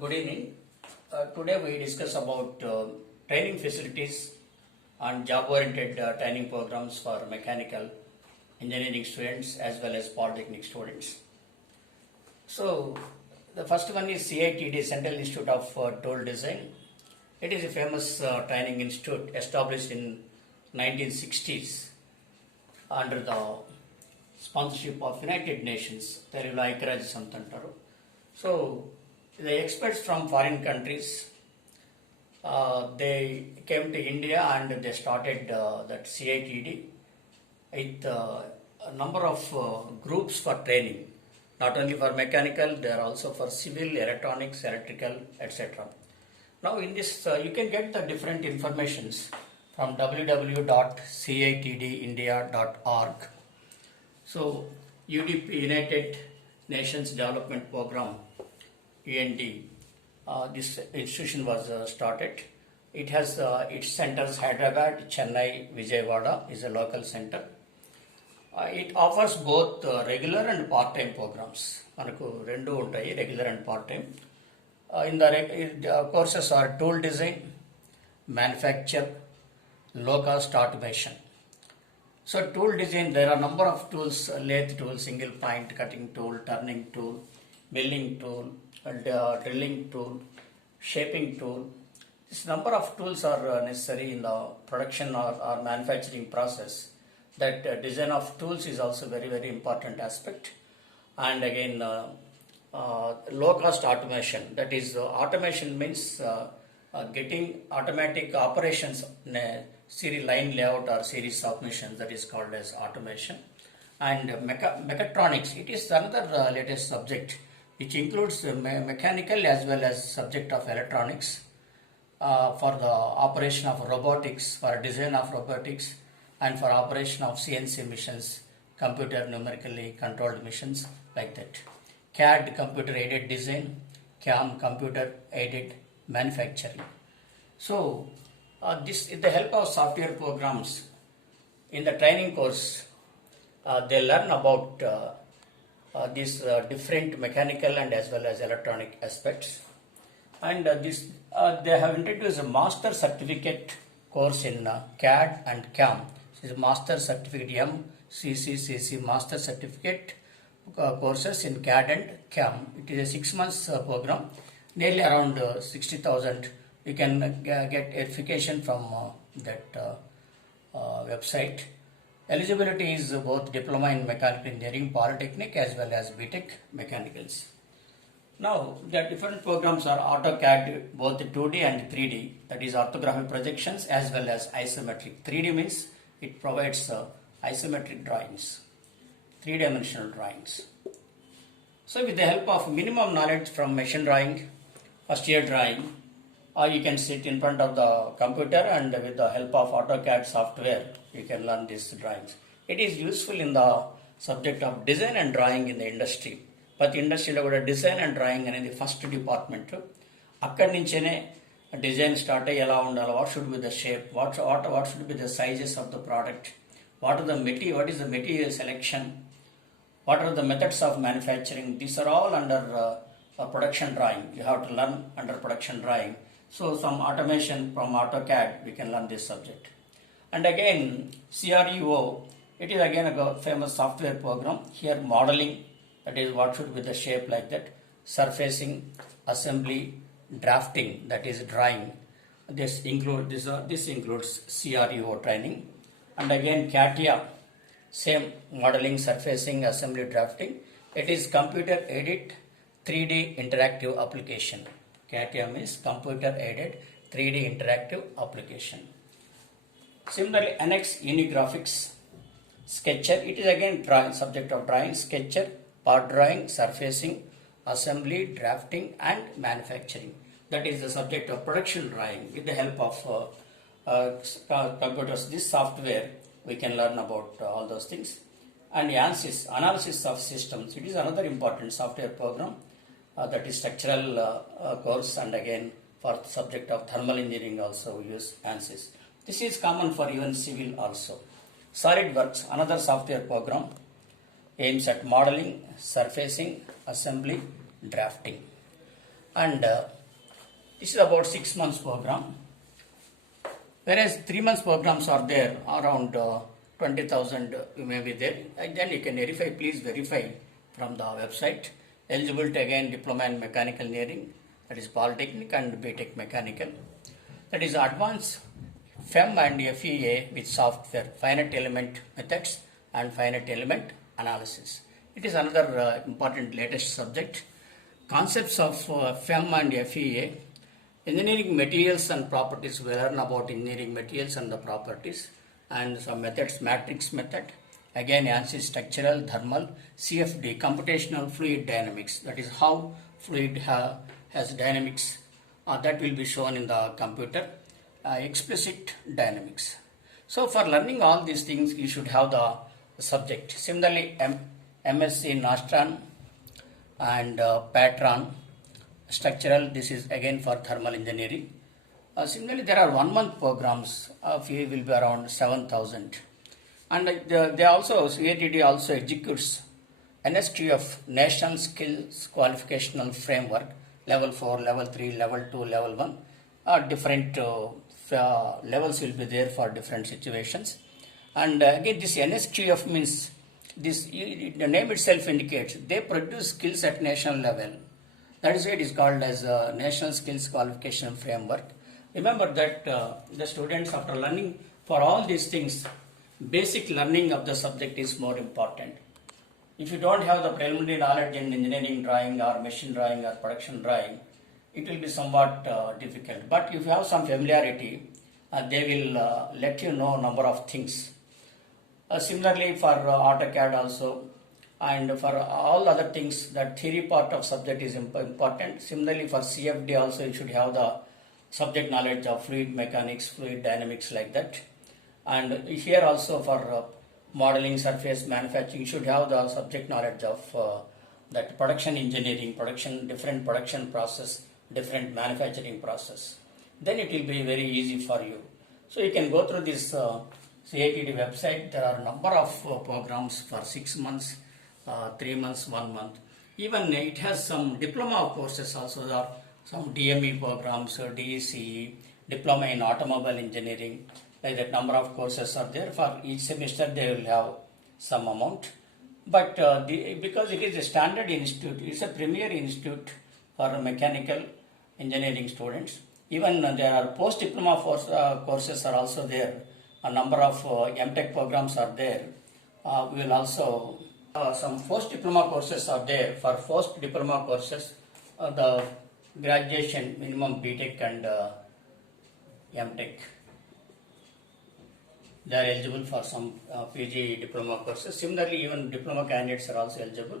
Good evening. Today we discuss about training facilities and job-oriented training programs for mechanical engineering students as well as polytechnic students. So the first one is CITD, Central Institute of Tool Design. It is a famous training institute established in 1960s under the sponsorship of United Nations. Telugulo ఐక్యరాజ్య సమితి అంటారు. So the experts from foreign countries they came to India and they started that CITD with a number of groups for training, not only for mechanical, they are also for civil, electronics, electrical, etc. Now in this you can get the different informations from www.citdindia.org. So UDP, United Nations Development Program, UND, this institution was started. It has its centers Hyderabad, Chennai, Vijayawada is a local center. It offers both regular and part-time programs. మనకు రెండు ఉంటాయి, regular and part-time. In the courses are tool design, manufacture, low-cost automation. So tool design, there are number of tools, lathe tool, single point cutting tool, turning tool, milling tool, drilling tool, shaping tool. This number of tools are necessary in the production or manufacturing process. That design of tools is also very, very important aspect. And again, low-cost automation. That is, automation means getting automatic operations in a series line layout or series of machines, that is called as automation. And mechatronics, it is another latest subject which includes mechanical as well as subject of electronics for the operation of robotics, for design of robotics, and for operation of CNC machines, computer numerically controlled machines, like that. CAD, computer aided design, CAM, computer aided manufacturing. So this, with the help of software programs in the training course, they learn about these different mechanical and as well as electronic aspects. And they have introduced a master certificate course in CAD and CAM. This is master certificate MCCCC, master certificate courses in CAD and CAM. It is a 6 months program, nearly around 60,000. You can get verification from that website. Eligibility is both diploma in mechanical engineering, polytechnic as well as BTech mechanicals. Now the different programs are AutoCAD, both 2D and 3D, that is orthographic projections as well as isometric. 3D means it provides isometric drawings, three-dimensional drawings. So with the help of minimum knowledge from machine drawing, first year drawing, or you can sit in front of the computer and with the help of AutoCAD software, you can learn these drawings. It is useful in the subject of design and drawing in the industry. But ఇండస్ట్రీలో కూడా design and drawing అనేది first department. అక్కడి నుంచేనే design start అయ్యి ఎలా ఉండాలి, what should be the shape, what should be the sizes of the product, what is the material selection, what are the methods of manufacturing. These are all under production drawing. You have to learn under production drawing. So some automation from AutoCAD, we can learn this subject. And again, CREO, it is again a famous software program. Here modeling, that is what should be the shape, like that. Surfacing, assembly, drafting, that is drawing. This includes CREO training. And again CATIA, same modeling, surfacing, assembly, drafting. It is computer aided 3D interactive application. CATIA means computer aided 3D interactive application. Similarly, NX Unigraphics, Sketcher, it is again drawing, subject of drawing, Sketcher, part drawing, surfacing, assembly, drafting and manufacturing. That is the subject of production drawing. With the help of computers, this software, we can learn about all those things. And ANSYS, analysis of systems, it is another important software program that is structural course, and again for the subject of thermal engineering also we use ANSYS. This is common for even civil also. SolidWorks, another software program, aims at modeling, surfacing, assembly, drafting. and this is about 6 months program. Whereas 3 months programs are there, around 20,000 you may be there. And then you can verify, please verify from the website. Eligibility again, diploma in mechanical engineering, that is polytechnic and BTech mechanical. That is advanced FEM and FEA with software, finite element methods and finite element analysis. It is another important latest subject. Concepts of FEM and FEA. Engineering materials and properties, we learn about engineering materials and the properties, and some methods, matrix method, again ANSYS structural, thermal, CFD, computational fluid dynamics, that is how fluid has dynamics, that will be shown in the computer, explicit dynamics. So for learning all these things, you should have the subject. Similarly, MSc Nostran and Patron, structural, this is again for thermal engineering. Similarly, there are 1 month programs, fee will be around 7,000. And they also, CATD also executes NSQF, National Skills Qualificational Framework, level 4, level 3, level 2, level 1. Different levels will be there for different situations. And again, this NSQF means, the name itself indicates, they produce skills at national level. That is why it is called as a National Skills Qualification Framework. Remember that the students, after learning for all these things, basic learning of the subject is more important. If you don't have the preliminary knowledge in engineering drawing or machine drawing or production drawing, it will be somewhat difficult. But if you have some familiarity, they will let you know number of things. Similarly for AutoCAD also, and for all other things, that theory part of subject is important. Similarly for CFD also, you should have the subject knowledge of fluid mechanics, fluid dynamics, like that. And here also for modeling, surface manufacturing, you should have the subject knowledge of that production engineering, different production process, different manufacturing process. Then it will be very easy for you. So you can go through this CATD website. There are a number of programs for 6 months, 3 months, 1 month. Even it has some diploma courses also. There are some DME programs, DECE, diploma in automobile engineering. Like that number of courses are there. For each semester they will have some amount. But because it is a standard institute, it's a premier institute for mechanical engineering students. Even there are post-diploma courses are also there. A number of MTech programs are there. We will also some post-diploma courses are there. For post-diploma courses, the graduation minimum BTech and MTech. They are eligible for some PG diploma courses. Similarly, even diploma candidates are also eligible.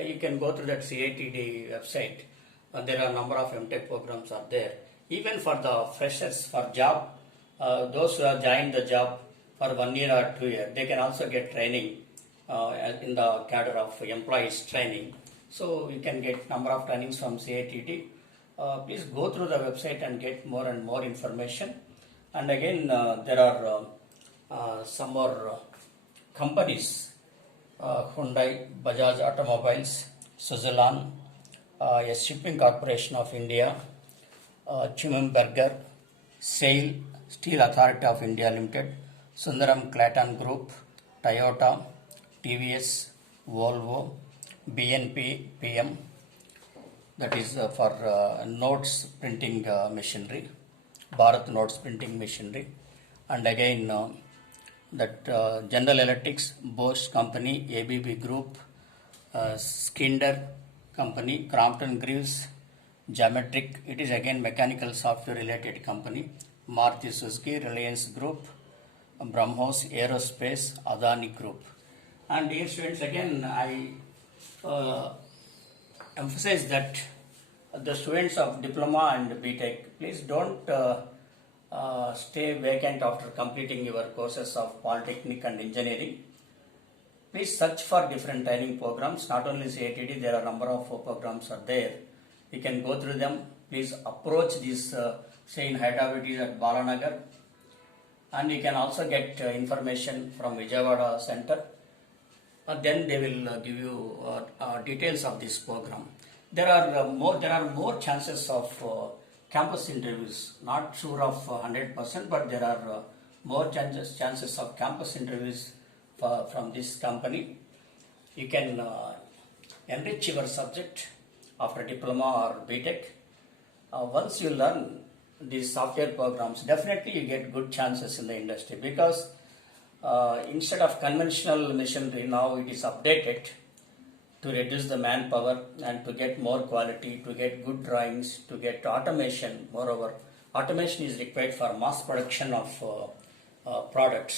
You can go through that CATD website. There are a number of MTech programs are there. Even for the freshers, for job, those who have joined the job for 1 year or 2 years, they can also get training in the cadre of employees training. So you can get number of trainings from CATD. Please go through the website and get more and more information. And again, there are some more companies, Hyundai, Bajaj Automobiles, Suzlon, Shipping Corporation of India, Chimmenberger, SAIL, Steel Authority of India Limited, Sundaram Clayton Group, Toyota, TVS, Volvo, BNP, PM, that is for notes printing machinery, Bharat Notes Printing Machinery, and again that General Electrics, Bosch Company, ABB Group, Skinder Company, Crompton Greaves, Geometric, it is again mechanical software related company, Maruti Suzuki, Reliance Group, BrahMos Aerospace, Adani Group. And dear students, again I emphasize that the students of diploma and BTech, please don't stay vacant after completing your courses of polytechnic and engineering. Please search for different training programs. Not only CATD, there are a number of programs are there. You can go through them. Please approach this, say in Hyderabad it is at Balanagar, and you can also get information from Vijayawada Center. Then they will give you details of this program. there are more chances of campus interviews. Not sure of 100%, but there are more chances of campus interviews from this company. You can enrich your subject after diploma or BTech. Once you learn these software programs, definitely you get good chances in the industry, because instead of conventional machinery, now it is updated to reduce the manpower and to get more quality, to get good drawings, to get automation. Moreover, automation is required for mass production of products.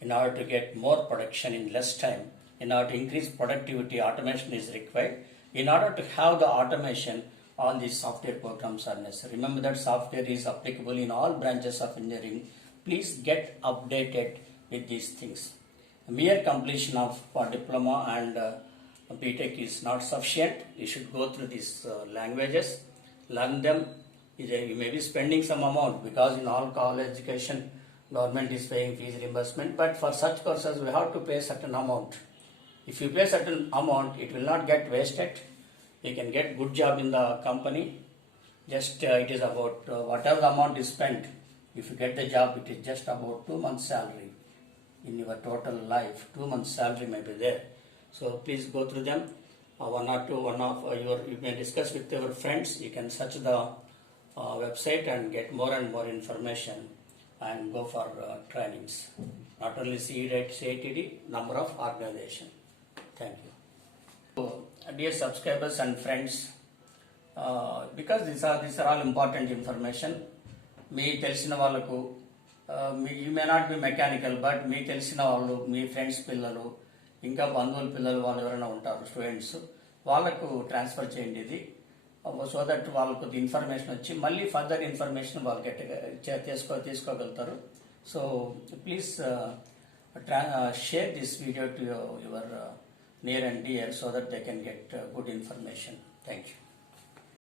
In order to get more production in less time, in order to increase productivity, automation is required. In order to have the automation, all these software programs are necessary. Remember that software is applicable in all branches of engineering. Please get updated with these things. Mere completion of diploma and BTech is not sufficient. You should go through these languages, learn them. You may be spending some amount, because in all college education, government is paying fees reimbursement. But for such courses, we have to pay certain amount. If you pay certain amount, it will not get wasted. You can get good job in the company. Just it is about whatever the amount is spent. If you get the job, it is just about 2 months salary in your total life. 2 months salary may be there. So please go through them. You may discuss with your friends. You can search the website and get more and more information and go for trainings. Not only CATD, number of organization. Thank you. So, dear subscribers and friends, because these are all important information. మీ తెలిసిన వాళ్ళకు, you may not be mechanical, but మీ తెలిసిన వాళ్ళు, మీ friends పిల్లలు, ఇంకా బంధువుల పిల్లలు, వాళ్ళు ఎవరైనా ఉంటారు స్టూడెంట్స్, వాళ్ళకు ట్రాన్స్ఫర్ చేయండి ఇది. సో దట్ వాళ్ళకు ఇన్ఫర్మేషన్ వచ్చి మళ్ళీ ఫర్దర్ ఇన్ఫర్మేషన్ వాళ్ళు తీసుకోగలుగుతారు. So please share this video to your near and dear, so that they can get good information. Thank you.